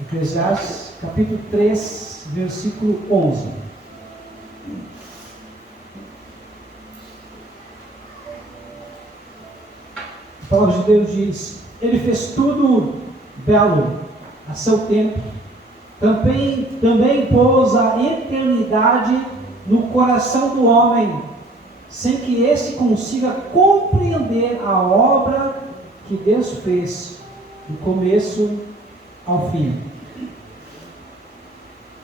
Eclesiastes capítulo 3, versículo 11. A palavra de Deus diz: Ele fez tudo belo a seu tempo, também pôs a eternidade no coração do homem, sem que esse consiga compreender a obra que Deus fez, do começo ao fim.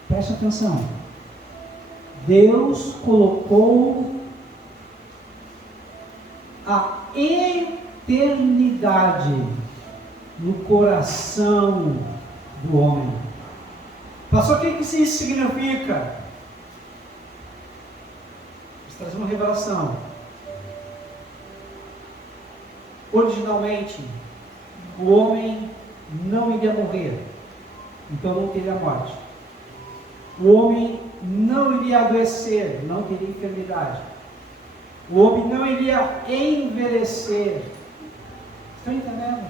Preste atenção. Deus colocou a eternidade no coração do homem. Pastor, o que isso significa? Vou trazer uma revelação. Originalmente, o homem não iria morrer, então não teria morte. O homem não iria adoecer, não teria enfermidade. O homem não iria envelhecer. Estão entendendo?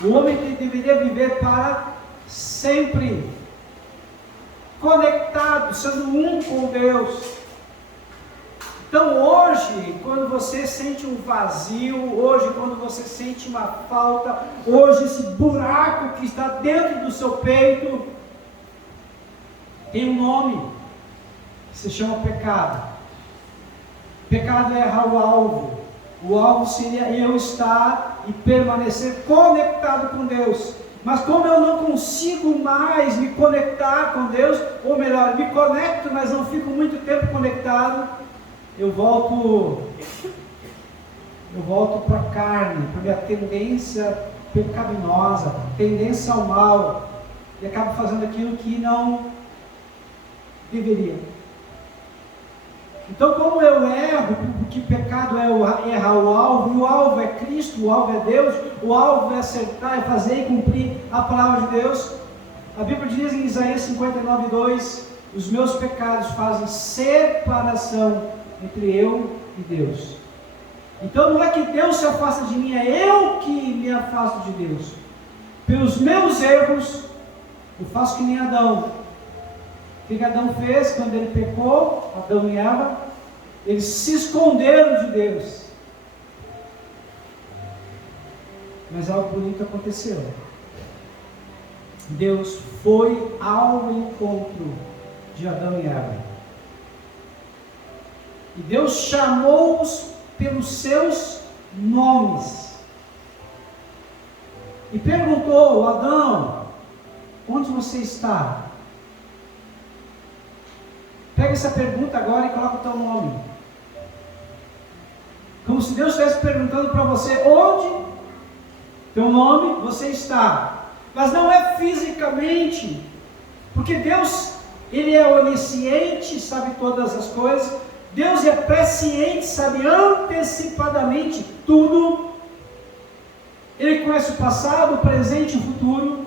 O homem deveria viver para sempre, conectado, sendo um com Deus. Então hoje, quando você sente um vazio, hoje quando você sente uma falta, hoje esse buraco que está dentro do seu peito, tem um nome, que se chama pecado. Pecado é errar o alvo. O alvo seria eu estar e permanecer conectado com Deus. Mas como eu não consigo mais me conectar com Deus, ou melhor, me conecto, mas não fico muito tempo conectado, eu volto para a carne, para a minha tendência pecaminosa, tendência ao mal, e acabo fazendo aquilo que não deveria. Então, como eu erro, porque pecado é errar o alvo, e o alvo é Cristo, o alvo é Deus, o alvo é acertar, é fazer e cumprir a palavra de Deus. A Bíblia diz em Isaías 59:2: os meus pecados fazem separação entre eu e Deus. Então não é que Deus se afasta de mim, é eu que me afasto de Deus. Pelos meus erros, eu faço que nem Adão. O que Adão fez quando ele pecou? Adão e Eva, eles se esconderam de Deus. Mas algo bonito aconteceu. Deus foi ao encontro de Adão e Eva. E Deus chamou-os pelos seus nomes. E perguntou: Adão, onde você está? Pega essa pergunta agora e coloca o teu nome. Como se Deus estivesse perguntando para você: onde teu nome você está? Mas não é fisicamente, porque Deus, Ele é onisciente, sabe todas as coisas. Deus é presciente, sabe antecipadamente tudo. Ele conhece o passado, o presente e o futuro.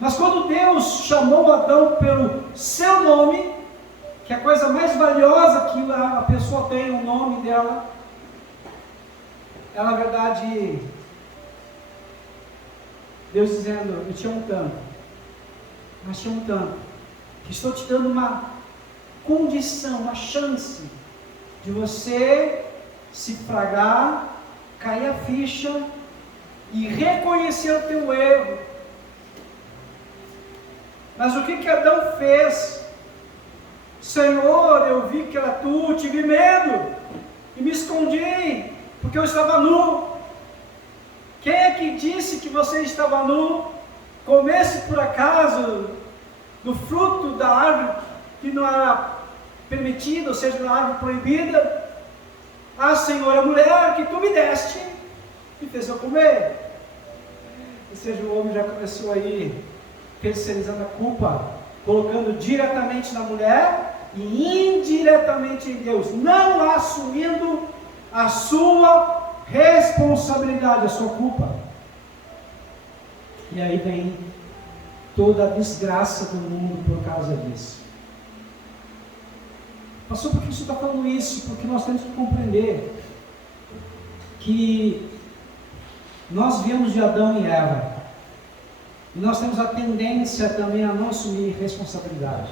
Mas quando Deus chamou Adão pelo seu nome, que é a coisa mais valiosa que a pessoa tem, o nome dela, ela, na verdade, Deus dizendo: eu te amo tanto, mas te amo tanto, que estou te dando uma condição, uma chance de você se fragar, cair a ficha e reconhecer o teu erro. Mas o que Adão fez? Senhor, eu vi que era tu, tive medo e me escondi, porque eu estava nu. Quem é que disse que você estava nu? Comesse por acaso do fruto da árvore que não era permitida, ou seja, da árvore proibida? Ah, Senhor, a mulher que tu me deste me fez eu comer. Ou seja, o homem já começou aí terceirizando a culpa, colocando diretamente na mulher e indiretamente em Deus, não assumindo a sua responsabilidade, a sua culpa. E aí vem toda a desgraça do mundo por causa disso. Pastor, por que você está falando isso? Porque nós temos que compreender que nós viemos de Adão e Eva. E nós temos a tendência também a não assumir responsabilidade.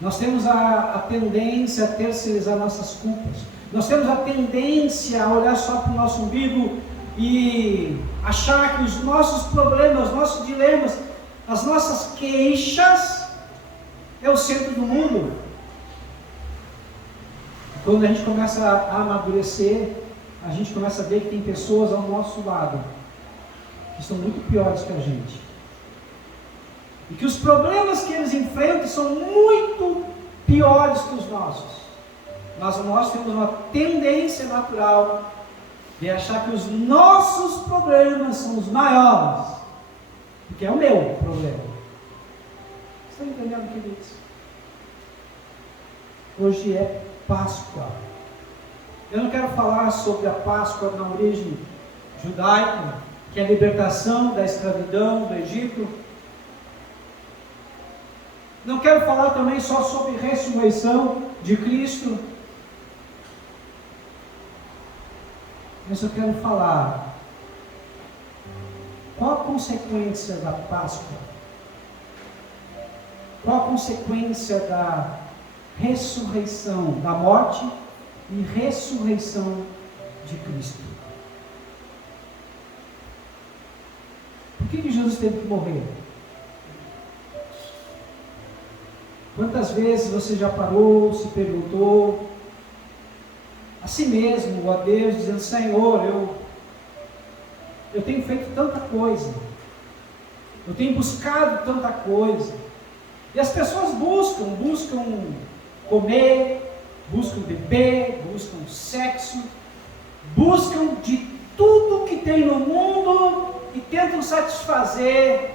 Nós temos a tendência a terceirizar nossas culpas. Nós temos a tendência a olhar só para o nosso umbigo e achar que os nossos problemas, os nossos dilemas, as nossas queixas é o centro do mundo. Quando a gente começa a amadurecer, a gente começa a ver que tem pessoas ao nosso lado que são muito piores que a gente. E que os problemas que eles enfrentam são muito piores que os nossos. Mas nós temos uma tendência natural de achar que os nossos problemas são os maiores, porque é o meu problema. Estão entendendo o que ele diz? Hoje é Páscoa. Eu não quero falar sobre a Páscoa na origem judaica, que é a libertação da escravidão do Egito. Não quero falar também só sobre a ressurreição de Cristo. Mas eu quero falar qual a consequência da Páscoa, qual a consequência da ressurreição, da morte e ressurreição de Cristo. Por que Jesus teve que morrer? Quantas vezes você já parou, se perguntou a si mesmo ou a Deus, dizendo: Senhor, eu tenho feito tanta coisa, eu tenho buscado tanta coisa, e as pessoas buscam comer, buscam beber, buscam sexo, buscam de tudo que tem no mundo e tentam satisfazer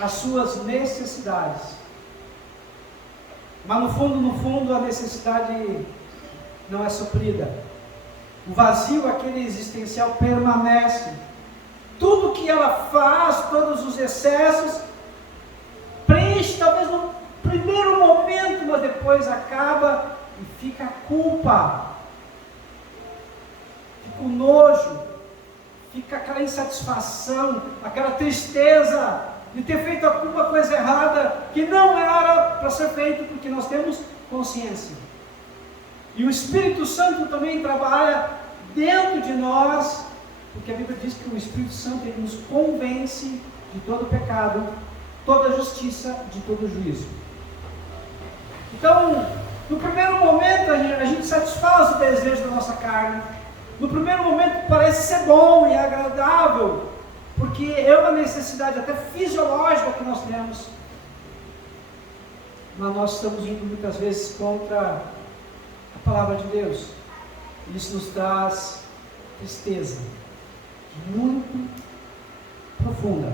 as suas necessidades. Mas no fundo, a necessidade não é suprida. O vazio, aquele existencial, permanece. Tudo que ela faz, todos os excessos, preenche talvez no primeiro momento, mas depois acaba e fica a culpa, fica o nojo, fica aquela insatisfação, aquela tristeza de ter feito alguma coisa errada que não era para ser feito, porque nós temos consciência. E o Espírito Santo também trabalha dentro de nós, porque a Bíblia diz que o Espírito Santo ele nos convence de todo pecado, toda justiça, de todo juízo. Então, no primeiro momento a gente satisfaz o desejo da nossa carne. No primeiro momento parece ser bom e agradável, porque é uma necessidade até fisiológica que nós temos. Mas nós estamos indo muitas vezes contra a palavra de Deus. Isso nos traz tristeza muito profunda.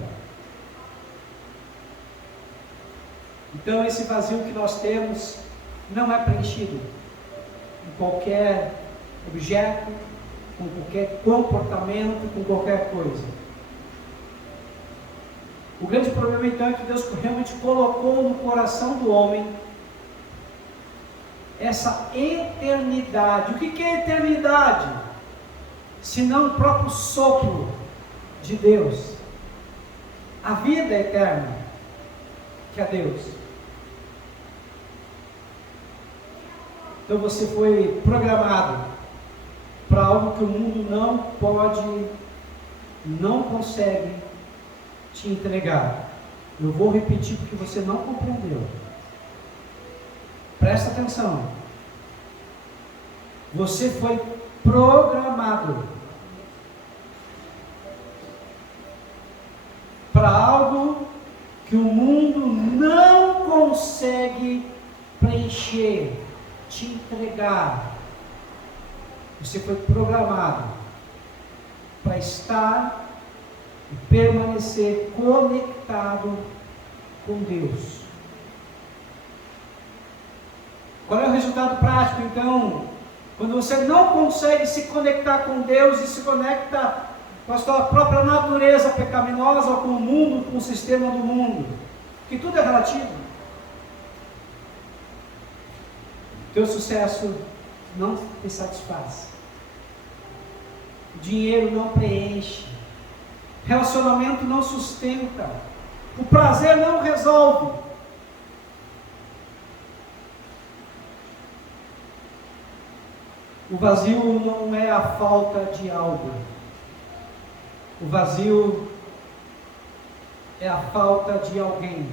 Então esse vazio que nós temos não é preenchido com qualquer objeto, com qualquer comportamento, com qualquer coisa. O grande problema então é que Deus realmente colocou no coração do homem essa eternidade. O que é eternidade? Senão o próprio sopro de Deus. A vida eterna, que é Deus. Então você foi programado para algo que o mundo não pode, não consegue te entregar. Eu vou repetir porque você não compreendeu. Presta atenção. Você foi programado para algo que o mundo não consegue preencher, te entregar. Você foi programado para estar e permanecer conectado com Deus. Qual é o resultado prático, então? Quando você não consegue se conectar com Deus e se conecta com a sua própria natureza pecaminosa, ou com o mundo, com o sistema do mundo, que tudo é relativo. Teu sucesso não te satisfaz. O dinheiro não preenche. Relacionamento não sustenta. O prazer não resolve. O vazio não é a falta de algo. O vazio é a falta de alguém.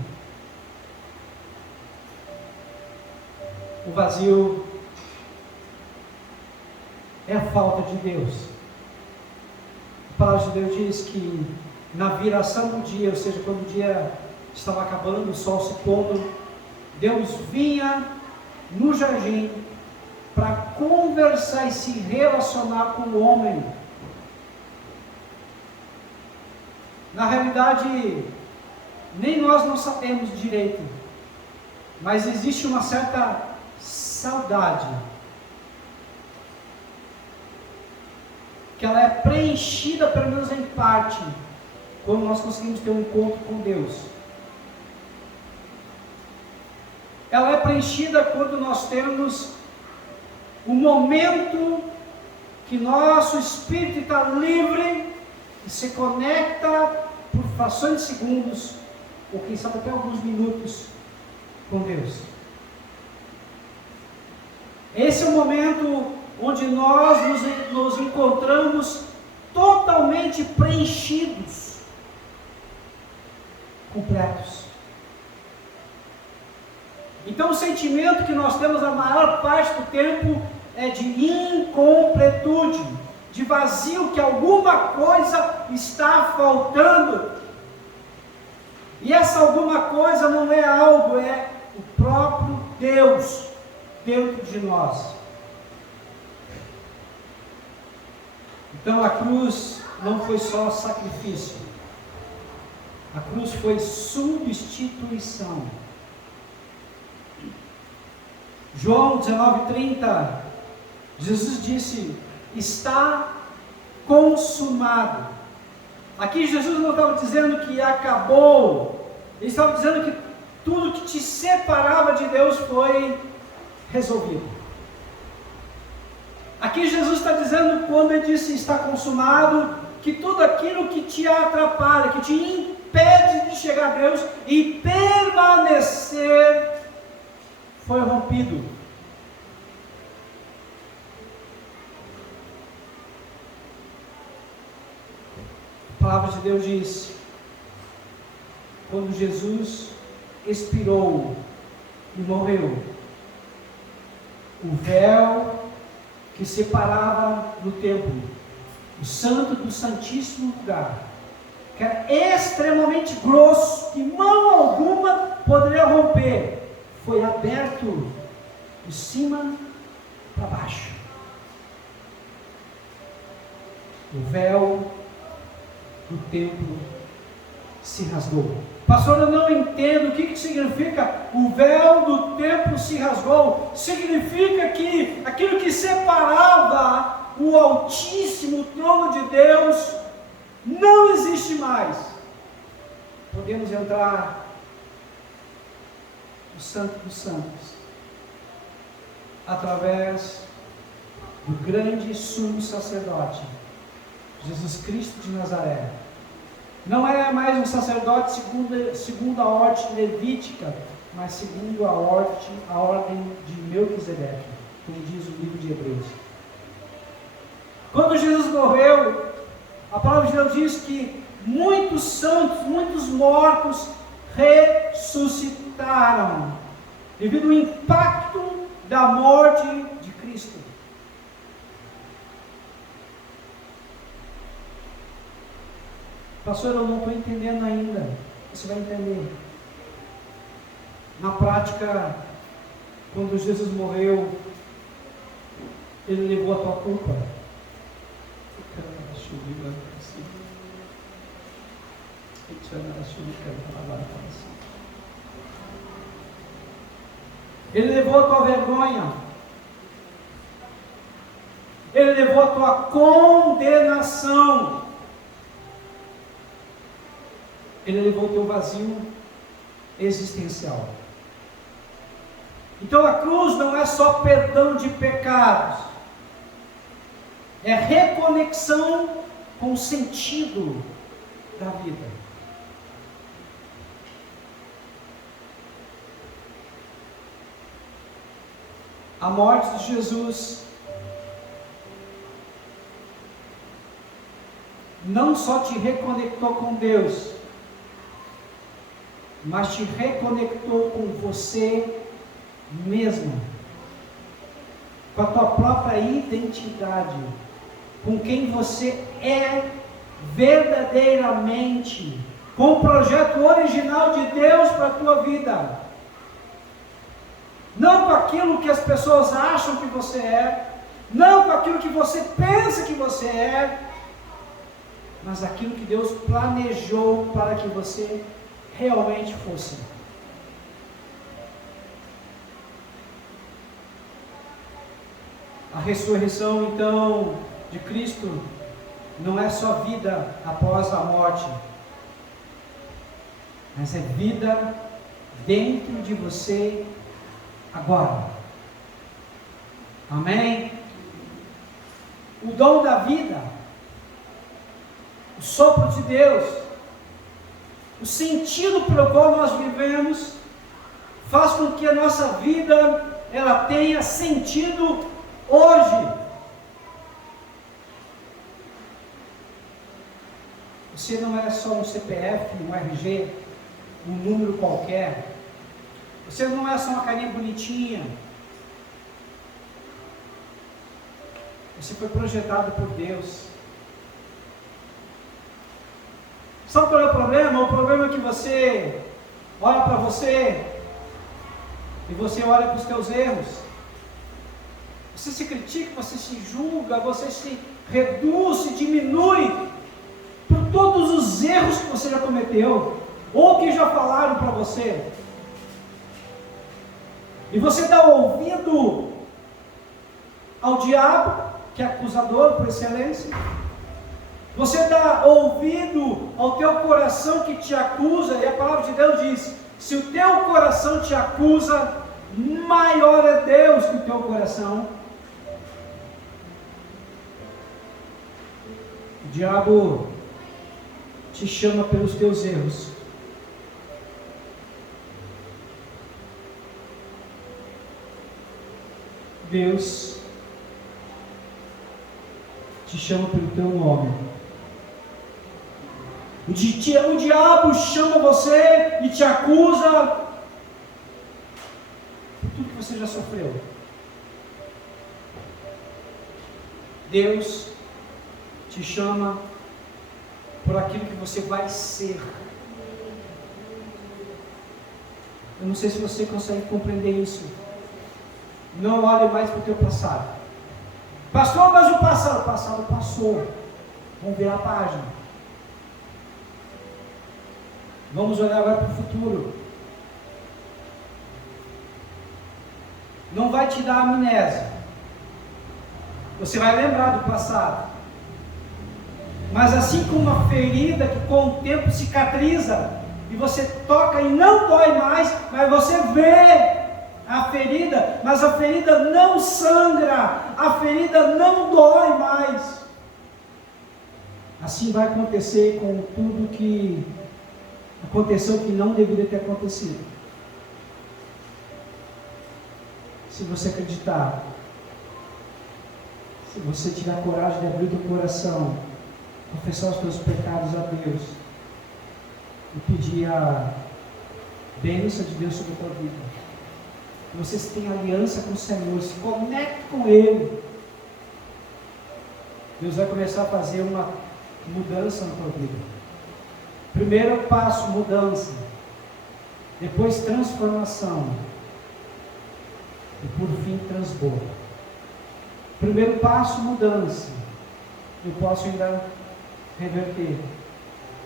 O vazio é a falta de Deus. A palavra de Deus diz que na viração do dia, ou seja, quando o dia estava acabando, o sol se pondo, Deus vinha no jardim para conversar e se relacionar com o homem. Na realidade, nem nós não sabemos direito, mas existe uma certa saudade, que ela é preenchida, pelo menos em parte, quando nós conseguimos ter um encontro com Deus. Ela é preenchida quando nós temos um momento que nosso espírito está livre e se conecta por frações de segundos, ou quem sabe até alguns minutos, com Deus. Esse é o momento onde nós nos encontramos totalmente preenchidos, completos. Então o sentimento que nós temos a maior parte do tempo é de incompletude, de vazio, que alguma coisa está faltando. E essa alguma coisa não é algo, é o próprio Deus dentro de nós. Então a cruz não foi só sacrifício, a cruz foi substituição. João 19:30, Jesus disse: está consumado. Aqui Jesus não estava dizendo que acabou, ele estava dizendo que tudo que te separava de Deus foi resolvido. Aqui Jesus está dizendo, quando ele disse está consumado, que tudo aquilo que te atrapalha, que te impede de chegar a Deus e permanecer, foi rompido. A palavra de Deus diz, quando Jesus expirou e morreu, o véu que separava do templo, o santo do santíssimo lugar, que era extremamente grosso, que mão alguma poderia romper, foi aberto de cima para baixo. O véu do templo se rasgou. Pastor, eu não entendo o que significa o véu do templo se rasgou. Significa que aquilo que separava o Altíssimo, o trono de Deus, não existe mais. Podemos entrar o Santo dos Santos, através do grande sumo sacerdote, Jesus Cristo de Nazaré. Não é mais um sacerdote segundo a ordem levítica, mas segundo a ordem de Melquisedeque, como diz o livro de Hebreus. Quando Jesus morreu, a palavra de Deus diz que muitos santos, muitos mortos ressuscitaram, devido ao impacto da morte de Cristo. Pastor, eu não estou entendendo ainda. Você vai entender. Na prática, quando Jesus morreu, Ele levou a tua culpa. Ele levou a tua vergonha. Ele levou a tua condenação. Ele levou o teu vazio existencial. Então a cruz não é só perdão de pecados, é reconexão com o sentido da vida. A morte de Jesus não só te reconectou com Deus, mas te reconectou com você mesmo, com a tua própria identidade, com quem você é verdadeiramente, com o projeto original de Deus para a tua vida. Não com aquilo que as pessoas acham que você é, não com aquilo que você pensa que você é, mas aquilo que Deus planejou para que você realmente fosse. A ressurreição, então, de Cristo não é só vida após a morte, mas é vida dentro de você agora. Amém? O dom da vida, o sopro de Deus, o sentido pelo qual nós vivemos, faz com que a nossa vida ela tenha sentido hoje. Você não é só um CPF, um RG, um número qualquer. Você não é só uma carinha bonitinha. Você foi projetado por Deus. Sabe qual é o problema? O problema é que você olha para você e você olha para os teus erros. Você se critica, você se julga, você se reduz, se diminui por todos os erros que você já cometeu ou que já falaram para você. E você dá ouvido ao diabo, que é acusador por excelência. Você dá ouvido ao teu coração que te acusa, e a palavra de Deus diz: se o teu coração te acusa, maior é Deus que o teu coração. O diabo te chama pelos teus erros. Deus te chama pelo teu nome. O diabo chama você e te acusa por tudo que você já sofreu. Deus te chama por aquilo que você vai ser. Eu não sei se você consegue compreender isso. Não olhe mais para o teu passado. Pastor, mas o passado passou. Vamos virar a página. Vamos olhar agora para o futuro. Não vai te dar amnésia. Você vai lembrar do passado. Mas assim como uma ferida que com o tempo cicatriza, e você toca e não dói mais, mas você vê a ferida, mas a ferida não sangra, a ferida não dói mais. Assim vai acontecer com tudo que aconteceu que não deveria ter acontecido. Se você acreditar, se você tiver coragem de abrir o coração, confessar os teus pecados a Deus e pedir a bênção de Deus sobre a tua vida, que você tenha aliança com o Senhor, se conecte com Ele, Deus vai começar a fazer uma mudança na tua vida. Primeiro passo, mudança. Depois transformação. E por fim, transbordo. Primeiro passo, mudança. Eu posso ainda reverter.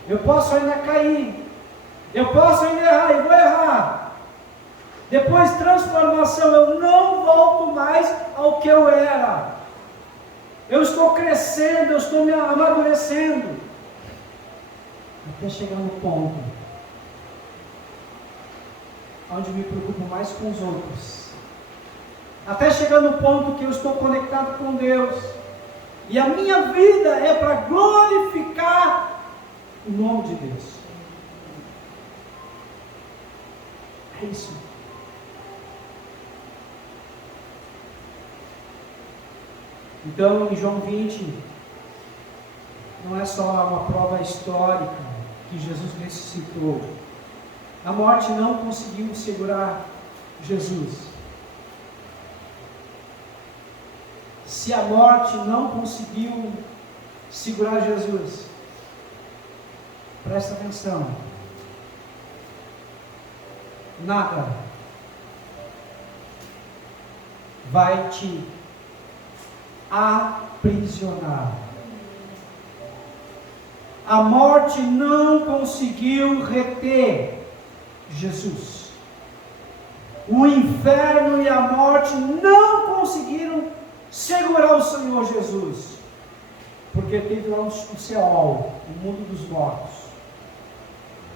Eu posso ainda cair. Eu posso ainda errar e vou errar. Depois, transformação. Eu não volto mais ao que eu era. Eu estou crescendo, eu estou me amadurecendo. Até chegar no ponto onde me preocupo mais com os outros. Até chegar no ponto que eu estou conectado com Deus. E a minha vida é para glorificar o nome de Deus. É isso. Então, em João 20, não é só uma prova histórica que Jesus ressuscitou. A morte não conseguiu segurar Jesus. Se a morte não conseguiu segurar Jesus, presta atenção, nada vai te aprisionar. A morte não conseguiu reter Jesus. O inferno e a morte não conseguiram segurar o Senhor Jesus, porque teve lá o Seol, o mundo dos mortos.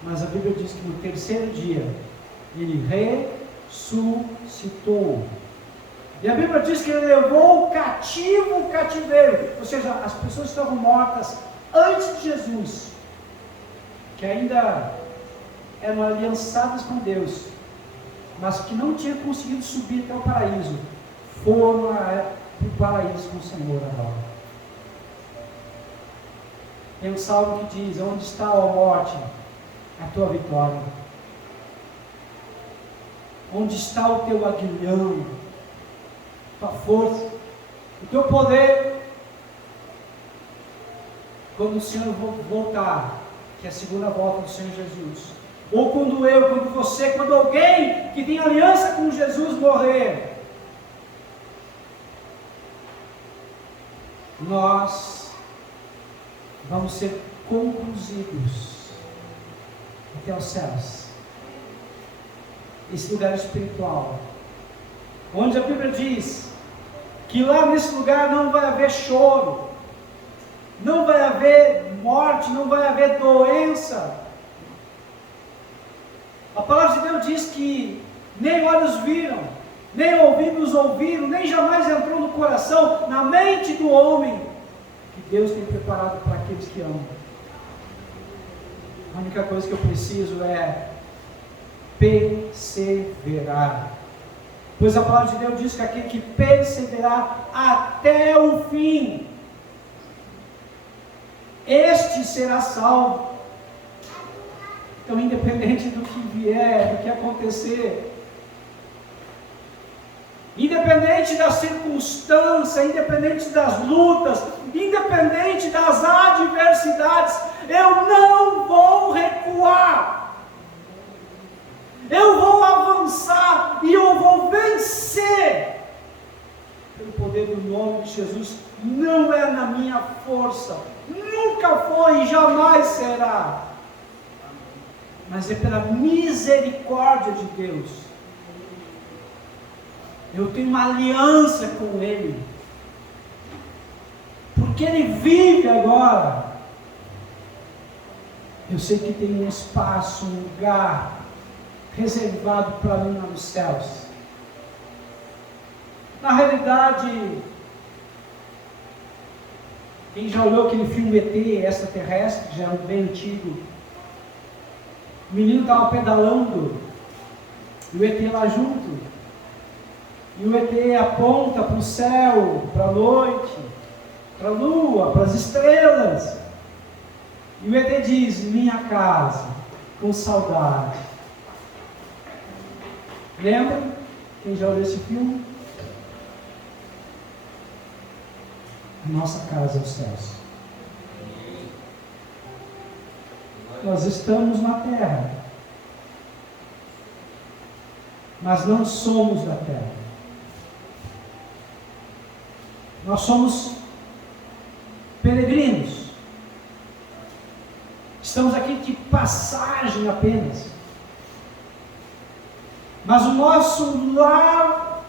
Mas a Bíblia diz que no terceiro dia ele ressuscitou. E a Bíblia diz que ele levou o cativo o cativeiro, ou seja, as pessoas estavam mortas antes de Jesus, que ainda eram aliançadas com Deus, mas que não tinham conseguido subir até o paraíso, foram para o paraíso com o Senhor agora. Tem um salmo que diz: onde está, ó morte, a tua vitória? Onde está o teu aguilhão, tua força, o teu poder? Quando o Senhor voltar, que é a segunda volta do Senhor Jesus, ou quando você, quando alguém que tem aliança com Jesus morrer, nós vamos ser conduzidos até os céus, esse lugar espiritual, onde a Bíblia diz que lá nesse lugar não vai haver choro, não vai haver morte, não vai haver doença. A palavra de Deus diz que nem olhos viram, nem ouvidos ouviram, nem jamais entrou no coração, na mente do homem, que Deus tem preparado para aqueles que amam. A única coisa que eu preciso é perseverar, pois a palavra de Deus diz que aquele que perseverar até o fim, este será salvo. Então, independente do que vier, do que acontecer, independente da circunstância, independente das lutas, independente das adversidades, eu não vou recuar, eu vou avançar e eu vou vencer, pelo poder do nome de Jesus. Não é na minha força, nunca foi e jamais será, mas é pela misericórdia de Deus. Eu tenho uma aliança com Ele, porque Ele vive agora. Eu sei que tem um espaço, um lugar reservado para mim lá nos céus. Na realidade, quem já olhou aquele filme ET, Extraterrestre, que já é bem antigo, o menino estava pedalando, e o ET lá junto, e o ET aponta para o céu, para a noite, para a lua, para as estrelas, e o ET diz: minha casa, com saudade. Lembra? Quem já olhou esse filme? A nossa casa é os céus. Nós estamos na terra, mas não somos da terra. Nós somos peregrinos. Estamos aqui de passagem apenas. Mas o nosso lar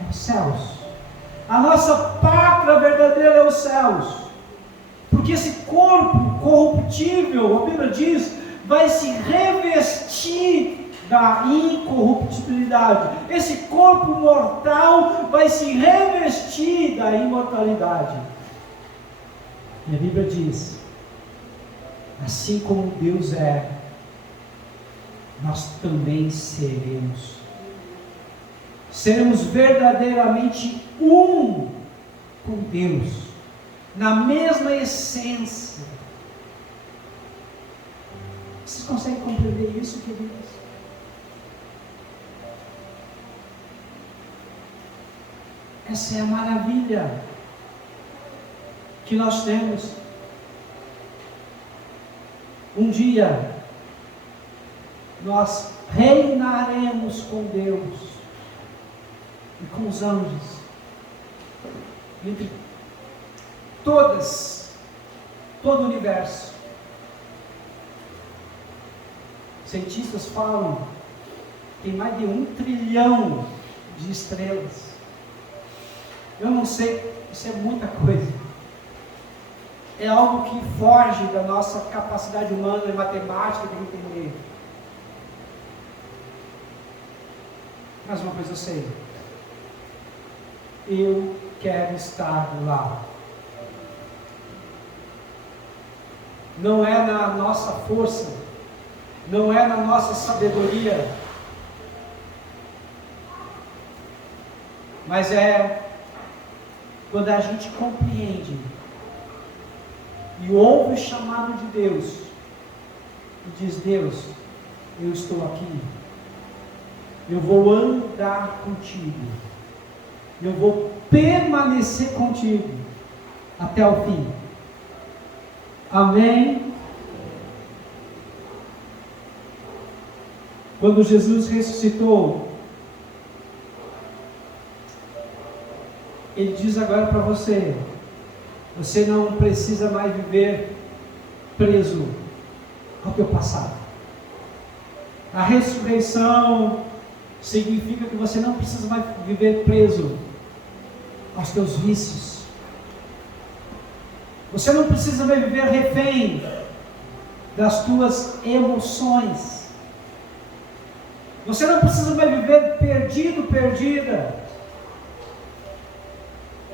é os céus. A nossa pátria verdadeira é os céus. Porque esse corpo corruptível, a Bíblia diz, vai se revestir da incorruptibilidade. Esse corpo mortal vai se revestir da imortalidade. E a Bíblia diz: assim como Deus é, nós também seremos. Seremos verdadeiramente um com Deus, na mesma essência. Vocês conseguem compreender isso, queridos? Essa é a maravilha que nós temos. Um dia nós reinaremos com Deus e com os anjos, entre todo o universo. Cientistas falam que tem mais de 1 trilhão de estrelas. Eu não sei, isso é muita coisa. É algo que foge da nossa capacidade humana e matemática de entender. Mas uma coisa eu sei. Eu quero estar lá. Não é na nossa força, não é na nossa sabedoria, mas é quando a gente compreende e ouve o chamado de Deus e diz: Deus, eu estou aqui, eu vou andar contigo, eu vou permanecer contigo até o fim. Amém? Quando Jesus ressuscitou, Ele diz agora para você: você não precisa mais viver preso ao teu passado. A ressurreição significa que você não precisa mais viver preso aos teus vícios. Você não precisa mais viver refém das tuas emoções. Você não precisa mais viver perdido, perdida.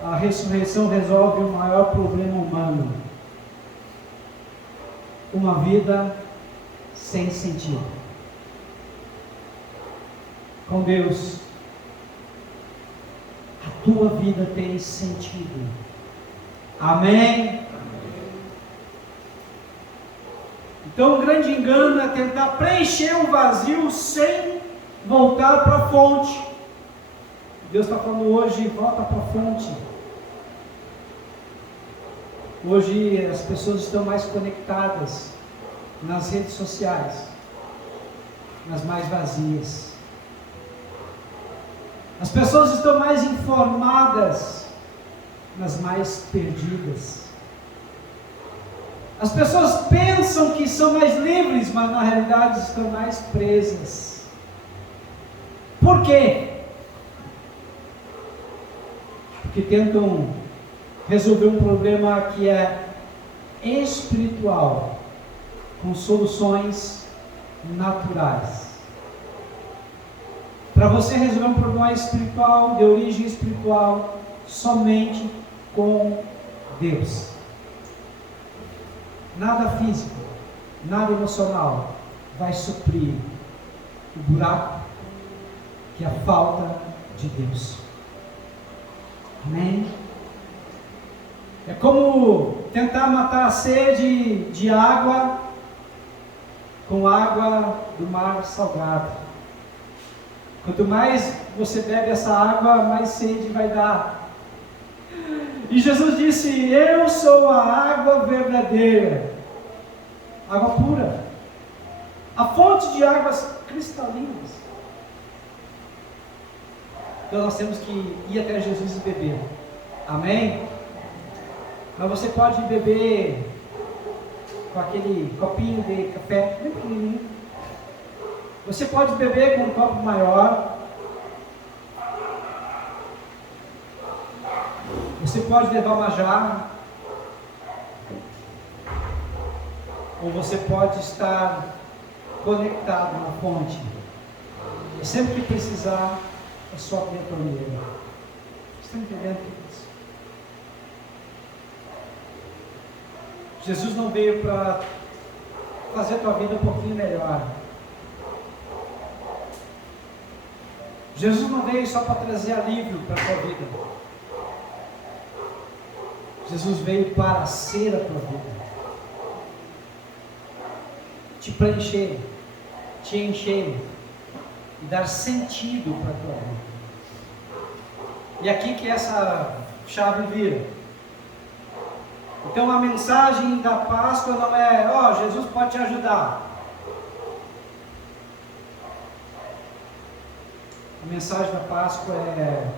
A ressurreição resolve o maior problema humano: uma vida sem sentido. Com Deus, a tua vida tem sentido. Amém? Então, o grande engano é tentar preencher o vazio sem voltar para a fonte. Deus está falando hoje: volta para a fonte. Hoje as pessoas estão mais conectadas nas redes sociais, mas mais vazias. As pessoas estão mais informadas, mas mais perdidas. As pessoas pensam que são mais livres, mas na realidade estão mais presas. Por quê? Porque tentam resolver um problema que é espiritual, com soluções naturais. Para você resolver um problema espiritual, de origem espiritual, somente com Deus. Nada físico, nada emocional vai suprir o buraco que é a falta de Deus. Amém? É como tentar matar a sede de água com água do mar salgado. Quanto mais você bebe essa água, mais sede vai dar. E Jesus disse: eu sou a água verdadeira, água pura, a fonte de águas cristalinas. Então nós temos que ir até Jesus e beber. Amém? Mas você pode beber com aquele copinho de café bem pequenininho. Você pode beber com um copo maior. Você pode levar uma jarra. Ou você pode estar conectado na fonte. E sempre que precisar, é só abrir a torneira. Vocês estão entendendo o que é isso? Jesus não veio para fazer a tua vida um pouquinho melhor. Jesus não veio só para trazer alívio para a tua vida. Jesus veio para ser a tua vida, te preencher, te encher e dar sentido para a tua vida. E aqui que essa chave vira. Então a mensagem da Páscoa não é, Jesus pode te ajudar. A mensagem da Páscoa é,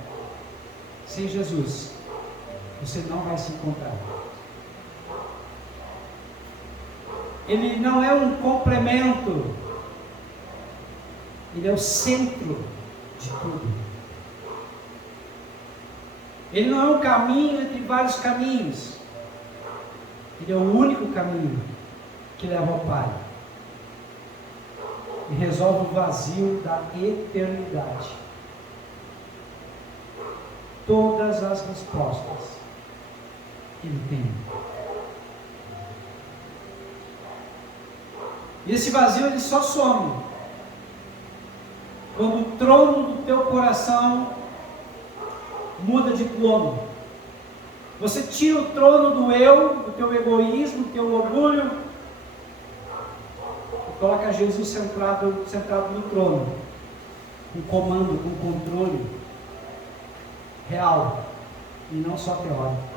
sem Jesus, você não vai se encontrar. Ele não é um complemento, ele é o centro de tudo. Ele não é um caminho entre vários caminhos, ele é o único caminho que leva ao Pai e resolve o vazio da eternidade. Todas as respostas Ele tem. E esse vazio ele só some quando o trono do teu coração muda de plano. Você tira o trono do eu, do teu egoísmo, do teu orgulho, e coloca Jesus sentado no trono, com comando, com controle real e não só teórico.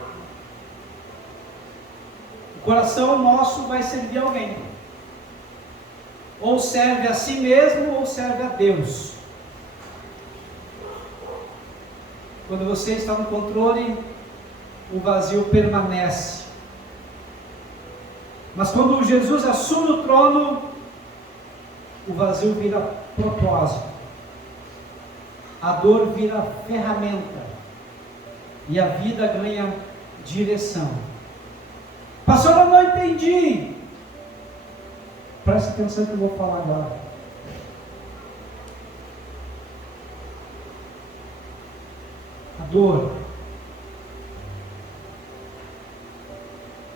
O coração nosso vai servir alguém. Ou serve a si mesmo, ou serve a Deus. Quando você está no controle, o vazio permanece. Mas quando Jesus assume o trono, o vazio vira propósito. A dor vira ferramenta. E a vida ganha direção. Pastor, eu não entendi. Preste atenção que eu vou falar agora. A dor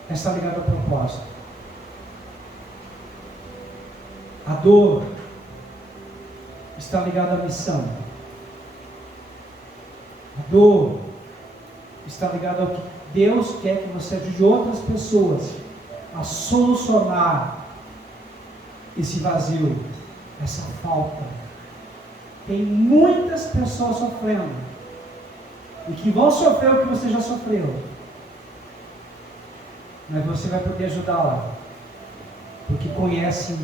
está ligada ao propósito. A dor está ligada à missão. A dor está ligada ao que Deus quer que você ajude outras pessoas a solucionar esse vazio, essa falta. Tem muitas pessoas sofrendo e que vão sofrer o que você já sofreu, mas você vai poder ajudá-la porque conhece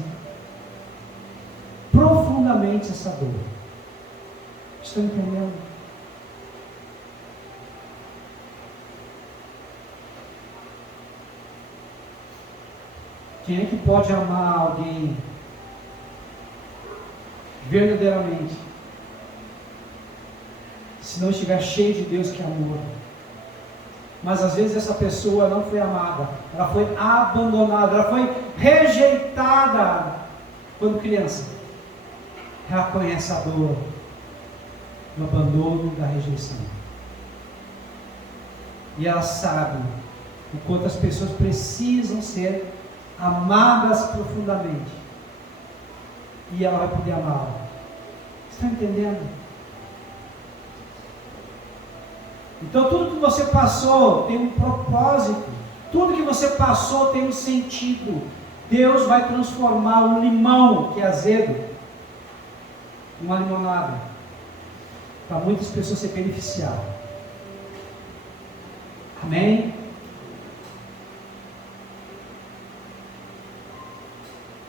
profundamente essa dor. Estão entendendo? Quem é que pode amar alguém verdadeiramente, se não estiver cheio de Deus que é amor? Mas às vezes essa pessoa não foi amada, ela foi abandonada, ela foi rejeitada quando criança. Ela conhece a dor do abandono, da rejeição. E ela sabe o quanto as pessoas precisam ser amadas profundamente, e ela vai poder amá-la. Está entendendo? Então tudo que você passou tem um propósito, tudo que você passou tem um sentido. Deus vai transformar um limão que é azedo em uma limonada, para muitas pessoas se beneficiar. Amém?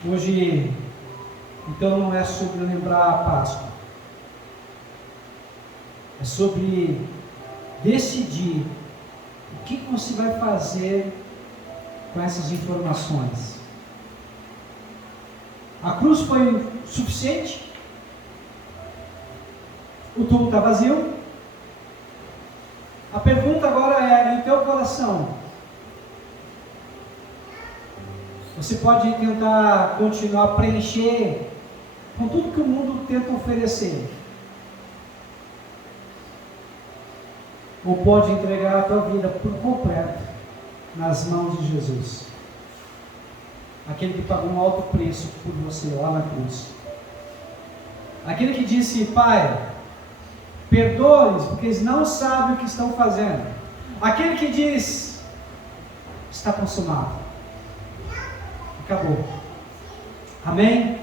Hoje, então, não é sobre lembrar a Páscoa, é sobre decidir o que você vai fazer com essas informações. A cruz foi suficiente? O túmulo está vazio? A pergunta agora é, em teu coração, você pode tentar continuar a preencher com tudo que o mundo tenta oferecer, ou pode entregar a tua vida por completo nas mãos de Jesus, aquele que pagou um alto preço por você lá na cruz, aquele que disse: Pai, perdoe-os porque eles não sabem o que estão fazendo, aquele que diz: está consumado. Acabou. Amém?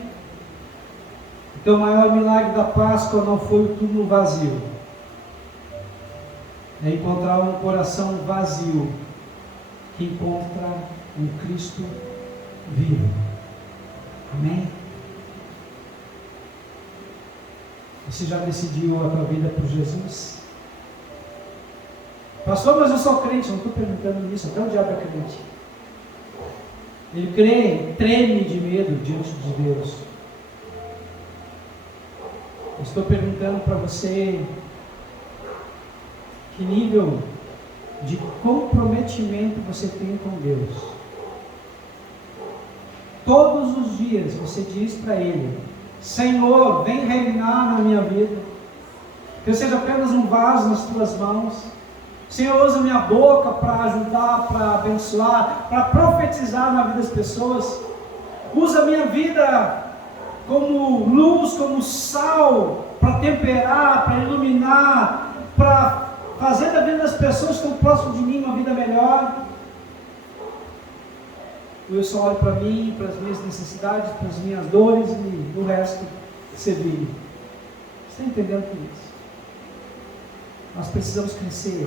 Então o maior milagre da Páscoa não foi o túmulo vazio. É encontrar um coração vazio que encontra um Cristo vivo. Amém? Você já decidiu a tua vida por Jesus? Pastor, mas eu sou crente. Não estou perguntando isso, até o diabo é crente. Ele crê, treme de medo diante de Deus. Eu estou perguntando para você que nível de comprometimento você tem com Deus. Todos os dias você diz para Ele: Senhor, vem reinar na minha vida, que eu seja apenas um vaso nas tuas mãos. Senhor, usa minha boca para ajudar, para abençoar, para profetizar na vida das pessoas. Usa minha vida como luz, como sal, para temperar, para iluminar, para fazer da vida das pessoas que estão próximas de mim uma vida melhor. Eu só olho para mim, para as minhas necessidades, para as minhas dores e o resto servir. Você está entendendo tudo isso? Nós precisamos crescer,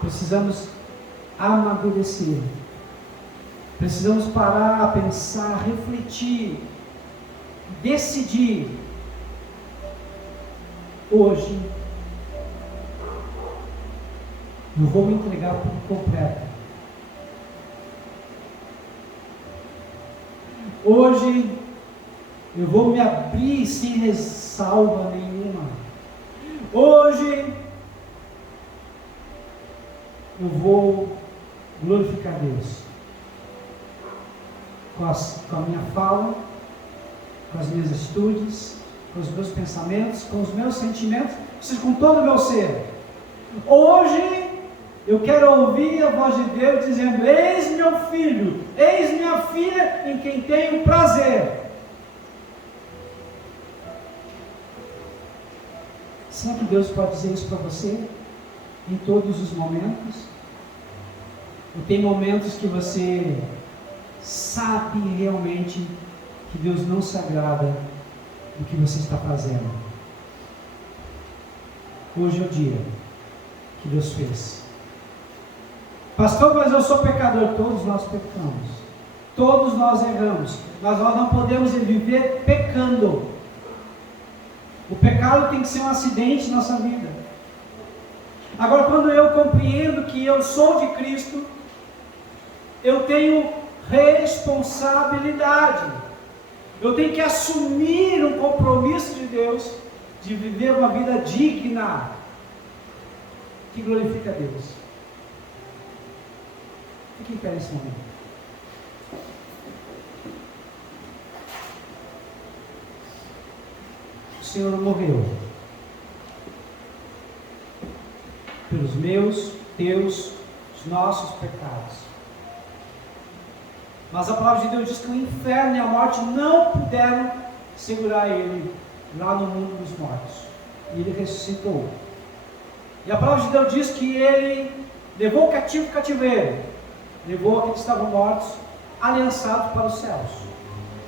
precisamos amadurecer, precisamos parar, pensar, refletir, decidir. Hoje eu vou me entregar por completo. Hoje eu vou me abrir sem ressalva nenhuma. Hoje eu vou glorificar Deus com a minha fala, com as minhas atitudes, com os meus pensamentos, com os meus sentimentos, ou seja, com todo o meu ser. Hoje eu quero ouvir a voz de Deus dizendo: eis meu filho, eis minha filha, em quem tenho prazer. Será que Deus pode dizer isso para você em todos os momentos? Ou tem momentos que você sabe realmente que Deus não se agrada do que você está fazendo? Hoje é o dia que Deus fez. Pastor, mas eu sou pecador. Todos nós pecamos, todos nós erramos, mas nós não podemos viver pecando. O pecado tem que ser um acidente na nossa vida. Agora, quando eu compreendo que eu sou de Cristo, eu tenho responsabilidade, eu tenho que assumir um compromisso de Deus de viver uma vida digna que glorifica a Deus. Fique em pé nesse momento. O Senhor morreu pelos meus, teus, os nossos pecados. Mas a palavra de Deus diz que o inferno e a morte não puderam segurar ele lá no mundo dos mortos. E ele ressuscitou. E a palavra de Deus diz que ele levou o cativo o cativeiro, levou aqueles que estavam mortos, aliançados para os céus.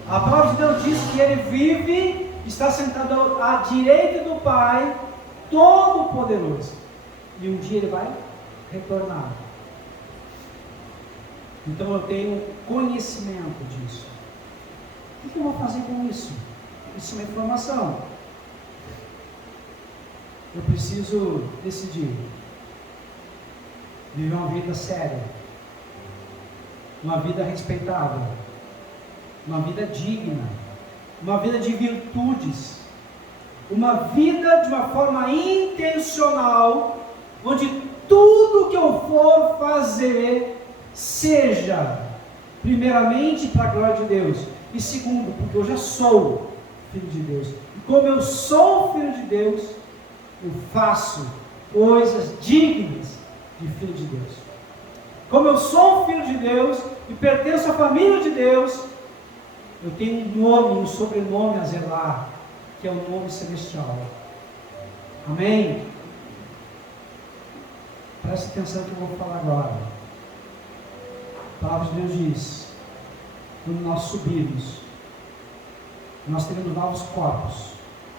A palavra de Deus diz que ele vive, está sentado à direita do Pai Todo-Poderoso. E um dia ele vai retornar. Então eu tenho conhecimento disso. O que eu vou fazer com isso? Isso é uma informação. Eu preciso decidir. Viver uma vida séria. Uma vida respeitável. Uma vida digna. Uma vida de virtudes. Uma vida de uma forma intencional, onde tudo que eu for fazer seja, primeiramente, para a glória de Deus, e segundo, porque eu já sou filho de Deus. E como eu sou filho de Deus, eu faço coisas dignas de filho de Deus. Como eu sou filho de Deus e pertenço à família de Deus, eu tenho um nome, um sobrenome a zelar, que é o nome celestial. Amém? Preste atenção no que eu vou falar agora. palavra de Deus diz, quando nós subirmos, nós teremos novos corpos,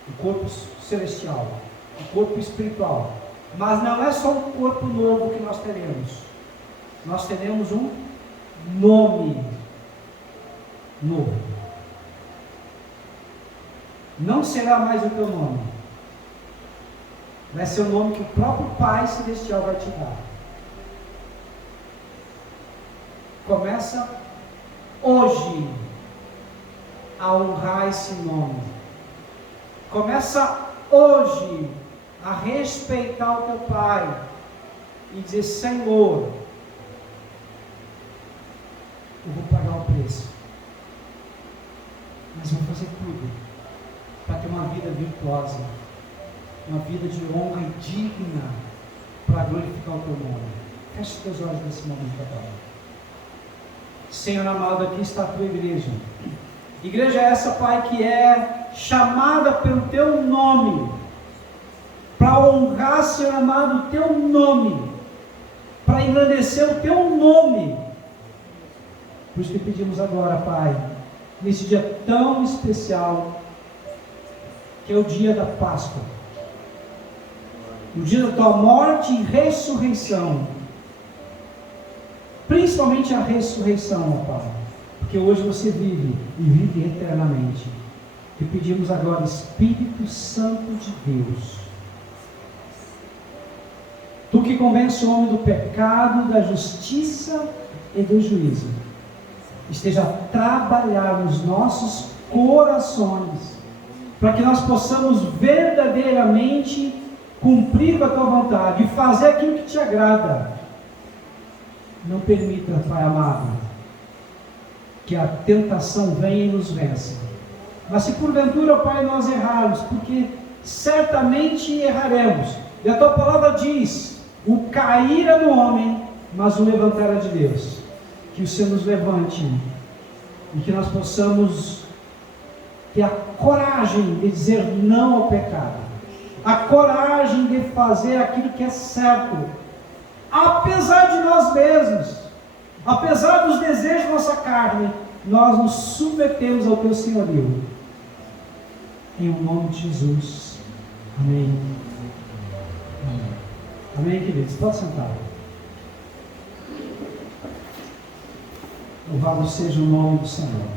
o corpo celestial, o corpo espiritual, mas não é só um corpo novo que nós teremos um nome novo. Não será mais o teu nome, vai ser o nome que o próprio Pai Celestial vai te dar. Começa hoje a honrar esse nome. Começa hoje a respeitar o teu Pai e dizer: Senhor, eu vou pagar o preço, mas vou fazer tudo para ter uma vida virtuosa, uma vida de honra e digna para glorificar o teu nome. Feche os teus olhos nesse momento agora. Senhor amado, aqui está a tua igreja. Igreja é essa, Pai, que é chamada pelo teu nome, para honrar, Senhor amado, o teu nome, para engrandecer o teu nome. Por isso que pedimos agora, Pai, nesse dia tão especial, que é o dia da Páscoa, o dia da tua morte e ressurreição, principalmente a ressurreição, ó Pai, porque hoje você vive e vive eternamente. E pedimos agora, Espírito Santo de Deus, tu que convence o homem do pecado, da justiça e do juízo, esteja a trabalhar nos nossos corações, para que nós possamos verdadeiramente cumprir a tua vontade e fazer aquilo que te agrada. Não permita, Pai amado, que a tentação venha e nos vença. Mas se porventura, Pai, nós errarmos, porque certamente erraremos, e a tua palavra diz: o cair é do homem, mas o levantar é de Deus. Que o Senhor nos levante e que nós possamos ter a coragem de dizer não ao pecado, a coragem de fazer aquilo que é certo, apesar de nós mesmos, apesar dos desejos da nossa carne, nós nos submetemos ao teu senhorio. Em nome de Jesus. Amém. Amém. Amém, queridos. Pode sentar. Louvado seja o nome do Senhor.